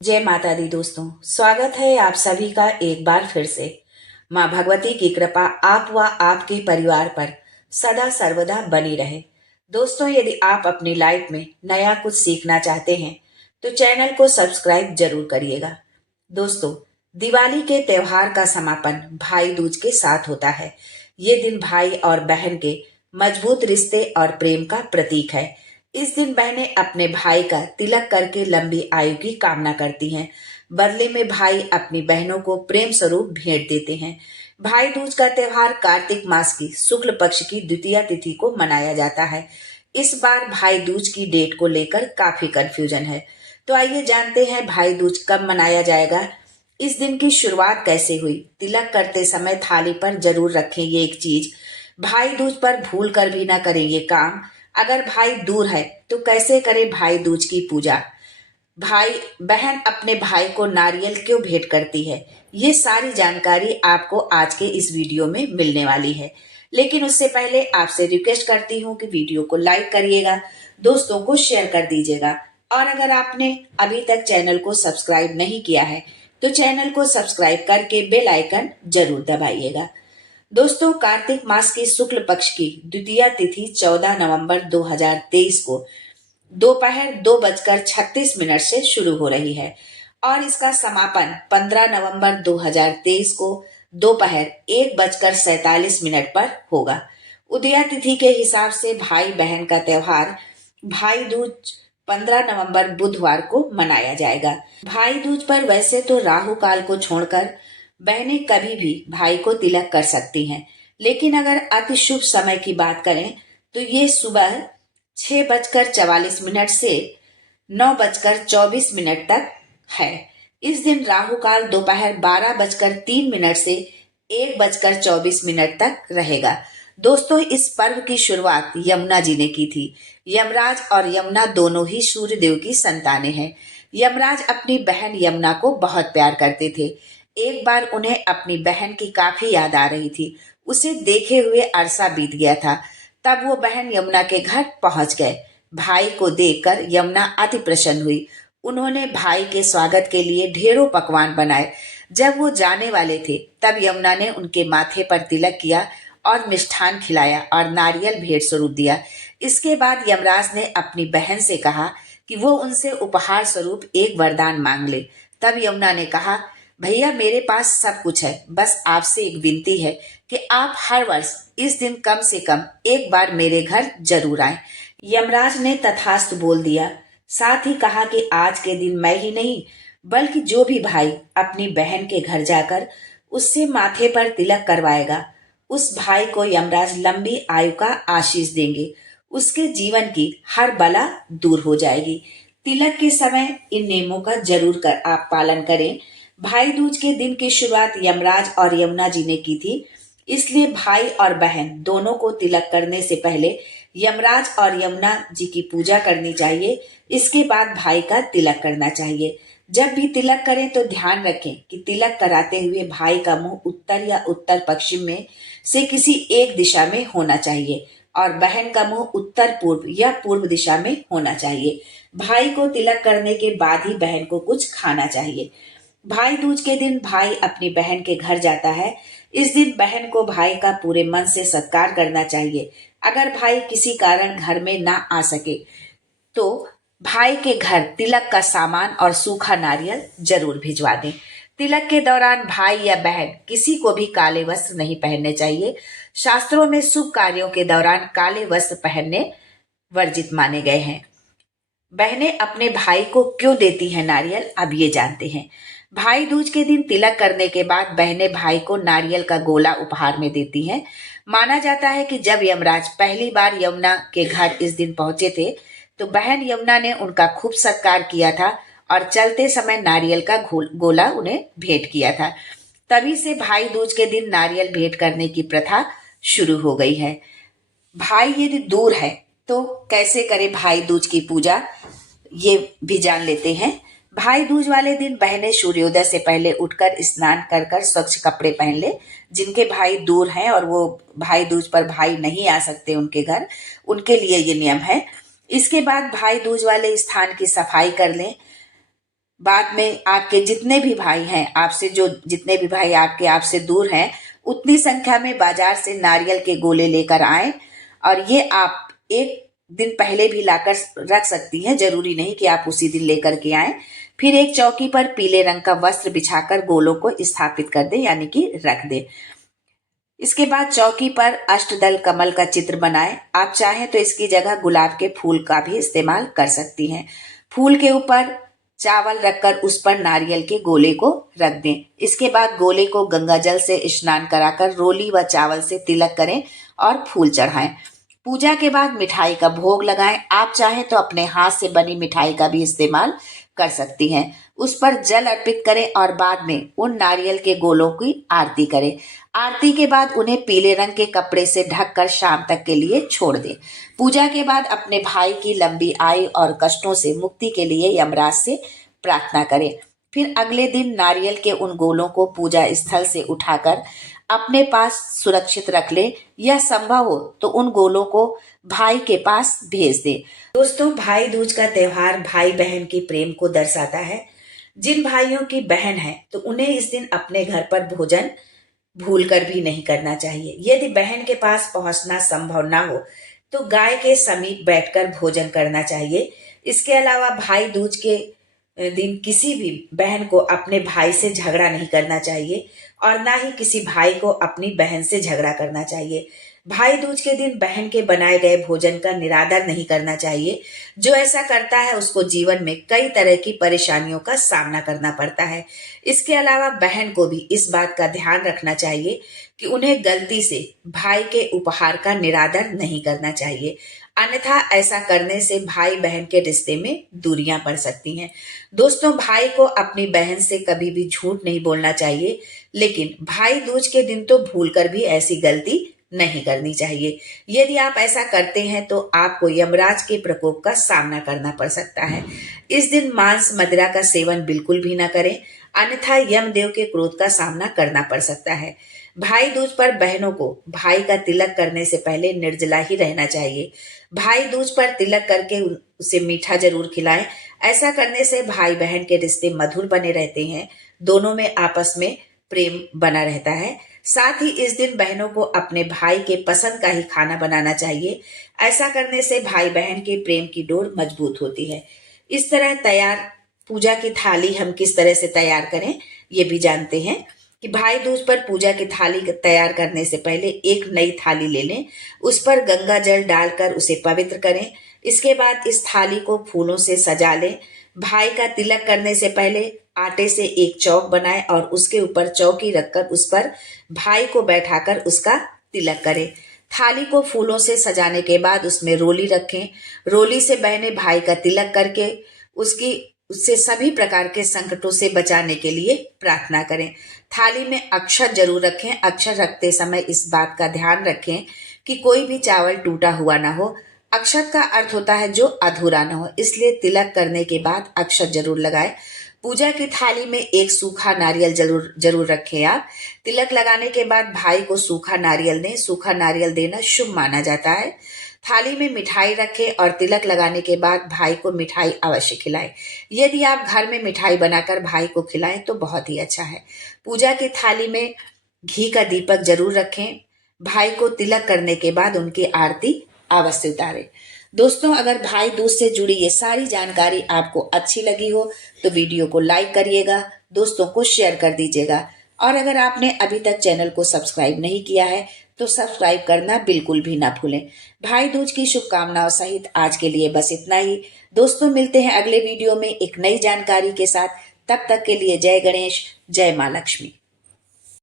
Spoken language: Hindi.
जय माता दी दोस्तों, स्वागत है आप सभी का एक बार फिर से। माँ भगवती की कृपा आप व आपके परिवार पर सदा सर्वदा बनी रहे। दोस्तों, यदि आप अपनी लाइफ में नया कुछ सीखना चाहते हैं तो चैनल को सब्सक्राइब जरूर करिएगा। दोस्तों, दिवाली के त्योहार का समापन भाई दूज के साथ होता है। ये दिन भाई और बहन के मजबूत रिश्ते और प्रेम का प्रतीक है। इस दिन बहनें अपने भाई का तिलक करके लंबी आयु की कामना करती हैं। बदले में भाई अपनी बहनों को प्रेम स्वरूप भेंट देते हैं। भाई दूज का त्योहार कार्तिक मास की शुक्ल पक्ष की द्वितीया तिथि को मनाया जाता है। इस बार भाई दूज की डेट को लेकर काफी कंफ्यूजन है, तो आइए जानते हैं भाई दूज कब मनाया जाएगा। इस दिन की शुरुआत कैसे हुई। तिलक करते समय थाली पर जरूर रखें ये एक चीज। भाई दूज पर भूल कर भी ना करें ये काम। अगर भाई दूर है तो कैसे करें भाई दूज की पूजा। भाई बहन अपने भाई को नारियल क्यों भेंट करती है, ये सारी जानकारी आपको आज के इस वीडियो में मिलने वाली है। लेकिन उससे पहले आपसे रिक्वेस्ट करती हूँ कि वीडियो को लाइक करिएगा, दोस्तों को शेयर कर दीजिएगा, और अगर आपने अभी तक चैनल को सब्सक्राइब नहीं किया है तो चैनल को सब्सक्राइब करके बेल आइकन जरूर दबाइएगा। दोस्तों, कार्तिक मास की शुक्ल पक्ष की द्वितीया तिथि 14 नवंबर 2023 को दोपहर 2:36 से शुरू हो रही है और इसका समापन 15 नवंबर 2023 को दोपहर 1:47 पर होगा। उदया तिथि के हिसाब से भाई बहन का त्योहार भाई दूज 15 नवंबर बुधवार को मनाया जाएगा। भाई दूज पर वैसे तो राहु काल को छोड़कर बहनें कभी भी भाई को तिलक कर सकती हैं, लेकिन अगर अति शुभ समय की बात करें तो ये सुबह 6:44 से 9:24 तक है। इस दिन राहु काल दोपहर 12:03 से 1:24 तक रहेगा। दोस्तों, इस पर्व की शुरुआत यमुना जी ने की थी। यमराज और यमुना दोनों ही सूर्य देव की संतानें हैं। यमराज अपनी बहन यमुना को बहुत प्यार करते थे। एक बार उन्हें अपनी बहन की काफी याद आ रही थी। उसे देखे हुए अरसा बीत गया था। तब वो बहन यमुना के घर पहुंच गए। भाई को देखकर यमुना अति प्रसन्न हुई। उन्होंने भाई के स्वागत के लिए ढेरों पकवान बनाए। जब वो जाने वाले थे तब यमुना ने उनके माथे पर तिलक किया और मिष्ठान खिलाया और नारियल भेंट स्वरूप दिया। इसके बाद यमराज ने अपनी बहन से कहा कि वो उनसे उपहार स्वरूप एक वरदान मांग ले। तब यमुना ने कहा, भैया मेरे पास सब कुछ है, बस आपसे एक विनती है कि आप हर वर्ष इस दिन कम से कम एक बार मेरे घर जरूर आएं। यमराज ने तथास्तु बोल दिया। साथ ही कहा कि आज के दिन मैं ही नहीं बल्कि जो भी भाई अपनी बहन के घर जाकर उससे माथे पर तिलक करवाएगा, उस भाई को यमराज लंबी आयु का आशीष देंगे। उसके जीवन की हर बला दूर हो जाएगी। तिलक के समय इन नियमों का जरूर कर आप पालन करें। भाई दूज के दिन की शुरुआत यमराज और यमुना जी ने की थी, इसलिए भाई और बहन दोनों को तिलक करने से पहले यमराज और यमुना जी की पूजा करनी चाहिए। इसके बाद भाई का तिलक करना चाहिए। जब भी तिलक करें तो ध्यान रखें कि तिलक कराते हुए भाई का मुंह उत्तर या उत्तर पश्चिम में से किसी एक दिशा में होना चाहिए और बहन का मुंह उत्तर पूर्व या पूर्व दिशा में होना चाहिए। भाई को तिलक करने के बाद ही बहन को कुछ खाना चाहिए। भाई दूज के दिन भाई अपनी बहन के घर जाता है। इस दिन बहन को भाई का पूरे मन से सत्कार करना चाहिए। अगर भाई किसी कारण घर में ना आ सके तो भाई के घर तिलक का सामान और सूखा नारियल जरूर भिजवा दें। तिलक के दौरान भाई या बहन किसी को भी काले वस्त्र नहीं पहनने चाहिए। शास्त्रों में शुभ कार्यों के दौरान काले वस्त्र पहनने वर्जित माने गए हैं। बहनें अपने भाई को क्यों देती हैं नारियल, अब ये जानते हैं। भाई दूज के दिन तिलक करने के बाद बहनें भाई को नारियल का गोला उपहार में देती हैं। माना जाता है कि जब यमराज पहली बार यमुना के घर इस दिन पहुंचे थे तो बहन यमुना ने उनका खूब सत्कार किया था और चलते समय नारियल का गोला उन्हें भेंट किया था। तभी से भाई दूज के दिन नारियल भेंट करने की प्रथा शुरू हो गई है। भाई यदि दूर है तो कैसे करें भाई दूज की पूजा, ये भी जान लेते हैं। भाई दूज वाले दिन बहनें सूर्योदय से पहले उठकर स्नान कर कर स्वच्छ कपड़े पहन ले। जिनके भाई दूर हैं और वो भाई दूज पर भाई नहीं आ सकते उनके घर, उनके लिए ये नियम है। इसके बाद भाई दूज वाले स्थान की सफाई कर लें। बाद में आपके जितने भी भाई हैं, आपसे जो जितने भी भाई आपसे दूर हैं, उतनी संख्या में बाजार से नारियल के गोले लेकर आए। और ये आप एक दिन पहले भी लाकर रख सकती हैं, जरूरी नहीं कि आप उसी दिन लेकर के आए। फिर एक चौकी पर पीले रंग का वस्त्र बिछाकर गोलों को स्थापित कर दे, यानी कि रख दे। इसके बाद चौकी पर अष्टदल कमल का चित्र बनाएं। आप चाहें तो इसकी जगह गुलाब के फूल का भी इस्तेमाल कर सकती हैं। फूल के ऊपर चावल रखकर उस पर नारियल के गोले को रख दें। इसके बाद गोले को गंगा जल से स्नान कराकर रोली व चावल से तिलक करें और फूल चढ़ाएं। पूजा के बाद मिठाई का भोग लगाएं। आप चाहें तो अपने हाथ से बनी मिठाई का भी इस्तेमाल कर सकती हैं। उस पर जल अर्पित करें और बाद में उन नारियल के गोलों की आरती करें। आरती के बाद उन्हें पीले रंग के कपड़े से ढककर शाम तक के लिए छोड़ दें। पूजा के बाद अपने भाई की लंबी आयु और कष्टों से मुक्ति के लिए यमराज से प्रार्थना करें। फिर अगले दिन नारियल के उन गोलों को पूजा स्थल से उठाकर अपने पास सुरक्षित रख ले, या संभव हो तो उन गोलों को भाई के पास भेज दे। दोस्तों, भाई दूज का त्योहार भाई बहन की प्रेम को दर्शाता है। जिन भाइयों की बहन है तो उन्हें इस दिन अपने घर पर भोजन भूलकर भी नहीं करना चाहिए। यदि बहन के पास पहुंचना संभव ना हो तो गाय के समीप बैठकर भोजन करना चाहिए। इसके अलावा भाई दूज के दिन किसी भी बहन को अपने भाई से झगड़ा नहीं करना चाहिए और ना ही किसी भाई को अपनी बहन से झगड़ा करना चाहिए। भाई दूज के दिन बहन के बनाए गए भोजन का निरादर नहीं करना चाहिए। जो ऐसा करता है उसको जीवन में कई तरह की परेशानियों का सामना करना पड़ता है। इसके अलावा बहन को भी इस बात का ध्यान रखना चाहिए कि उन्हें गलती से भाई के उपहार का निरादर नहीं करना चाहिए, अन्यथा ऐसा करने से भाई बहन के रिश्ते में दूरियां पड़ सकती हैं। दोस्तों, भाई को अपनी बहन से कभी भी झूठ नहीं बोलना चाहिए, लेकिन भाई दूज के दिन तो भूलकर भी ऐसी गलती नहीं करनी चाहिए। यदि आप ऐसा करते हैं तो आपको यमराज के प्रकोप का सामना करना पड़ सकता है। इस दिन मांस मदिरा का सेवन बिल्कुल भी न करें, अन्यथा यमदेव के क्रोध का सामना करना पड़ सकता है। भाई दूज पर बहनों को भाई का तिलक करने से पहले निर्जला ही रहना चाहिए। भाई दूज पर तिलक करके उसे मीठा जरूर खिलाएं। ऐसा करने से भाई बहन के रिश्ते मधुर बने रहते हैं, दोनों में आपस में प्रेम बना रहता है। साथ ही इस दिन बहनों को अपने भाई के पसंद का ही खाना बनाना चाहिए। ऐसा करने से भाई बहन के प्रेम की डोर मजबूत होती है। इस तरह तैयार पूजा की थाली हम किस तरह से तैयार करें ये भी जानते हैं कि भाई दूज पर पूजा की थाली तैयार करने से पहले एक नई थाली ले लें, उस पर गंगा जल डालकर उसे पवित्र करें। इसके बाद इस थाली को फूलों से सजा लें। भाई का तिलक करने से पहले आटे से एक चौक बनाएं और उसके ऊपर चौकी रखकर उस पर भाई को बैठाकर उसका तिलक करें। थाली को फूलों से सजाने के बाद उसमें रोली रखें। रोली से बहनें भाई का तिलक करके उससे सभी प्रकार के संकटों से बचाने के लिए प्रार्थना करें। थाली में अक्षत जरूर रखें। अक्षत रखते समय इस बात का ध्यान रखें कि कोई भी चावल टूटा हुआ ना हो। अक्षत का अर्थ होता है जो अधूरा न हो, इसलिए तिलक करने के बाद अक्षत जरूर लगाएं। पूजा की थाली में एक सूखा नारियल जरूर रखें आप। तिलक लगाने के बाद भाई को सूखा नारियल दें। सूखा नारियल देना शुभ माना जाता है। थाली में मिठाई रखें और तिलक लगाने के बाद भाई को मिठाई अवश्य खिलाएं। यदि आप घर में मिठाई बनाकर भाई को खिलाएं तो बहुत ही अच्छा है। पूजा की थाली में घी का दीपक जरूर रखें। भाई को तिलक करने के बाद उनकी आरती अवश्य उतारें। दोस्तों, अगर भाई दूज से जुड़ी ये सारी जानकारी आपको अच्छी लगी हो तो वीडियो को लाइक करिएगा, दोस्तों को शेयर कर दीजिएगा, और अगर आपने अभी तक चैनल को सब्सक्राइब नहीं किया है तो सब्सक्राइब करना बिल्कुल भी ना भूलें। भाई दूज की शुभकामनाओं सहित आज के लिए बस इतना ही। दोस्तों, मिलते हैं अगले वीडियो में एक नई जानकारी के साथ। तब तक के लिए जय गणेश, जय मां लक्ष्मी।